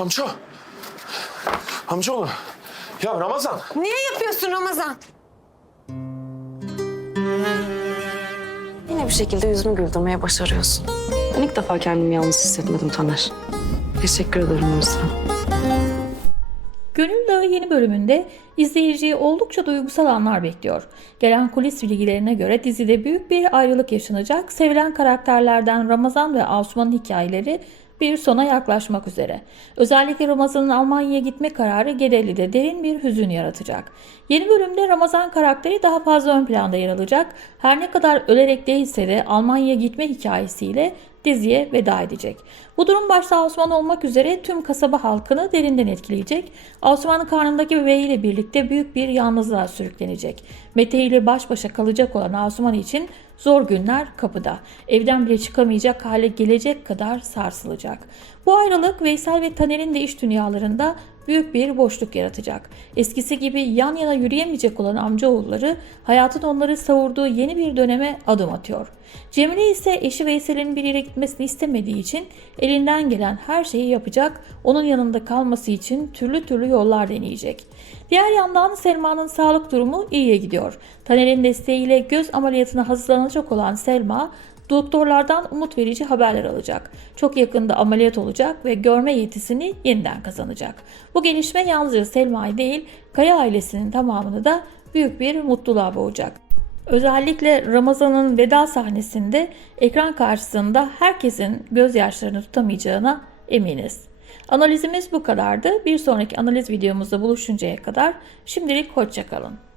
Amca. Amcaoğlu. Ya Ramazan. Niye yapıyorsun Ramazan? Yine bir şekilde yüzümü güldürmeye başarıyorsun. Ben ilk defa kendimi yalnız hissetmedim Taner. Teşekkür ederim o yüzden. Gönül Dağı yeni bölümünde izleyiciyi oldukça duygusal anlar bekliyor. Gelen kulis bilgilerine göre dizide büyük bir ayrılık yaşanacak. Sevilen karakterlerden Ramazan ve Asuman'ın hikayeleri bir sona yaklaşmak üzere. Özellikle Ramazan'ın Almanya'ya gitme kararı Gedeli'de derin bir hüzün yaratacak. Yeni bölümde Ramazan karakteri daha fazla ön planda yer alacak. Her ne kadar ölerek değilse de Almanya'ya gitme hikayesiyle diziye veda edecek. Bu durum başta Osman olmak üzere tüm kasaba halkını derinden etkileyecek. Osman'ın karnındaki bebeğiyle birlikte büyük bir yalnızlığa sürüklenecek. Mete ile baş başa kalacak olan Asuman için zor günler kapıda. Evden bile çıkamayacak hale gelecek kadar sarsılacak. Bu ayrılık Veysel ve Taner'in de iş dünyalarında büyük bir boşluk yaratacak. Eskisi gibi yan yana yürüyemeyecek olan amcaoğulları hayatın onları savurduğu yeni bir döneme adım atıyor. Cemile ise eşi Veysel'in bir yere gitmesini istemediği için elinden gelen her şeyi yapacak, onun yanında kalması için türlü türlü yollar deneyecek. Diğer yandan Selma'nın sağlık durumu iyiye gidiyor. Taner'in desteğiyle göz ameliyatına hazırlanacak olan Selma, doktorlardan umut verici haberler alacak. Çok yakında ameliyat olacak ve görme yetisini yeniden kazanacak. Bu gelişme yalnızca Selma'yı değil, Kaya ailesinin tamamını da büyük bir mutluluğa boğacak. Özellikle Ramazan'ın veda sahnesinde ekran karşısında herkesin gözyaşlarını tutamayacağına eminiz. Analizimiz bu kadardı. Bir sonraki analiz videomuzda buluşuncaya kadar şimdilik hoşçakalın.